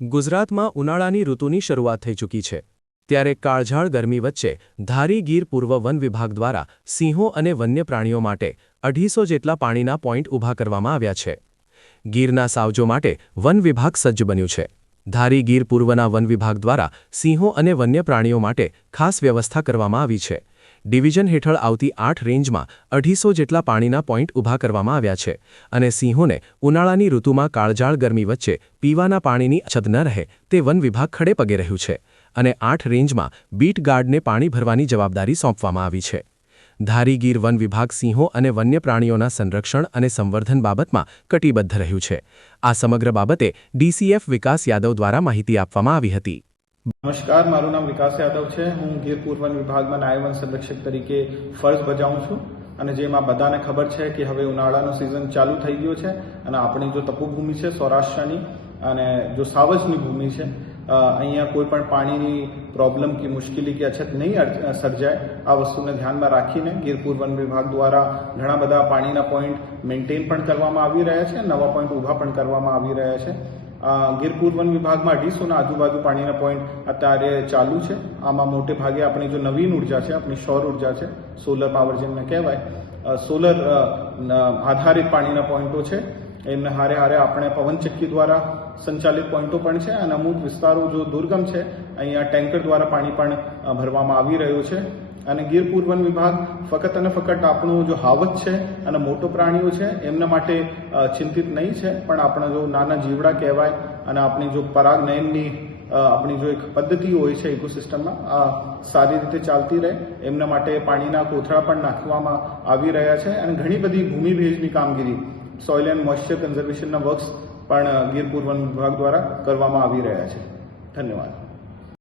ગુજરાતમાં ઉનાળાની ઋતુની શરૂઆત થઈ ચૂકી છે ત્યારે કાળઝાળ ગરમી વચ્ચે ધારી ગીર પૂર્વ વન વિભાગ દ્વારા સિંહો અને વન્ય પ્રાણીઓ માટે 250 જેટલા પાણીના પોઈન્ટ ઊભા કરવામાં આવ્યા છે। ગીરના સાવજો માટે વન વિભાગ સજ્જ બન્યું છે। ધારી ગીર પૂર્વના વન વિભાગ દ્વારા સિંહો અને વન્ય પ્રાણીઓ માટે ખાસ વ્યવસ્થા કરવામાં આવી છે। ડિવિઝન હેઠળ આવતી 8 રેન્જમાં 250 જેટલા પાણીના પોઈન્ટ ઊભા કરવામાં આવ્યા છે અને સિંહોને ઉનાળાની ઋતુમાં કાળઝાળ ગરમી વચ્ચે પીવાના પાણીની અછત ન રહે તે વન વિભાગ ખડે પગે રહ્યું છે અને 8 રેન્જમાં બીટ ગાર્ડને પાણી ભરવાની જવાબદારી સોંપવામાં આવી છે। ધારી ગીર વન વિભાગ સિંહો અને વન્ય પ્રાણીઓના સંરક્ષણ અને સંવર્ધન બાબતમાં કટિબદ્ધ રહ્યું છે। આ સમગ્ર બાબતે ડીસીએફ વિકાસ યાદવ દ્વારા માહિતી આપવામાં આવી હતી। નમસ્કાર, મારું નામ વિકાસ યાદવ છે। હું ગીર પૂર્વ વન વિભાગમાં નાયબ વન સંરક્ષક તરીકે ફરજ બજાવું છું અને જેમાં બધાને ખબર છે કે હવે ઉનાળાનો સિઝન ચાલુ થઈ ગયો છે અને આપણી જો તપોભૂમિ છે સૌરાષ્ટ્રની અને જો સાવજની ભૂમિ છે અહીંયા કોઈ પણ પાણીની પ્રોબ્લેમ કે મુશ્કેલી કે અછત નહીં સર્જાય આ વસ્તુને ધ્યાનમાં રાખીને ગીર પૂર્વ વન વિભાગ દ્વારા ઘણા બધા પાણીના પોઈન્ટ મેન્ટેન પણ કરવામાં આવી રહ્યા છે, નવા પોઈન્ટ ઊભા પણ કરવામાં આવી રહ્યા છે। ગીર પૂર્વ વન વિભાગમાં 250ના આજુબાજુ પાણીના પોઈન્ટ અત્યારે ચાલુ છે। આમાં મોટે ભાગે આપણી જો નવીન ઉર્જા છે, આપણી સૌર ઉર્જા છે, સોલર પાવર જેમને કહેવાય, સોલર આધારિત પાણીના પોઈન્ટો છે। એમને હારે હારે આપણે પવનચક્કી દ્વારા સંચાલિત પોઈન્ટો પણ છે અને અમુક વિસ્તારો જો દુર્ગમ છે અહીંયા ટેન્કર દ્વારા પાણી પણ ભરવામાં આવી રહ્યું છે। અને ગીર પૂર્વ વન વિભાગ ફક્ત અને ફક્ત આપણું જો હાવજ છે અને મોટો પ્રાણીઓ છે એમના માટે ચિંતિત નહીં છે, પણ આપણા જો નાના જીવડા કહેવાય અને આપણી જો પરાગનયનની આપણી જો એક પદ્ધતિ હોય છે ઇકોસિસ્ટમમાં આ સારી રીતે ચાલતી રહે એમના માટે પાણીના કોથળા પણ નાખવામાં આવી રહ્યા છે અને ઘણી બધી ભૂમિ ભેજની કામગીરી સોઇલ એન્ડ મોઇશ્ચર કન્ઝર્વેશનના વર્ક્સ પણ ગીર પૂર્વ વન વિભાગ દ્વારા કરવામાં આવી રહ્યા છે। ધન્યવાદ।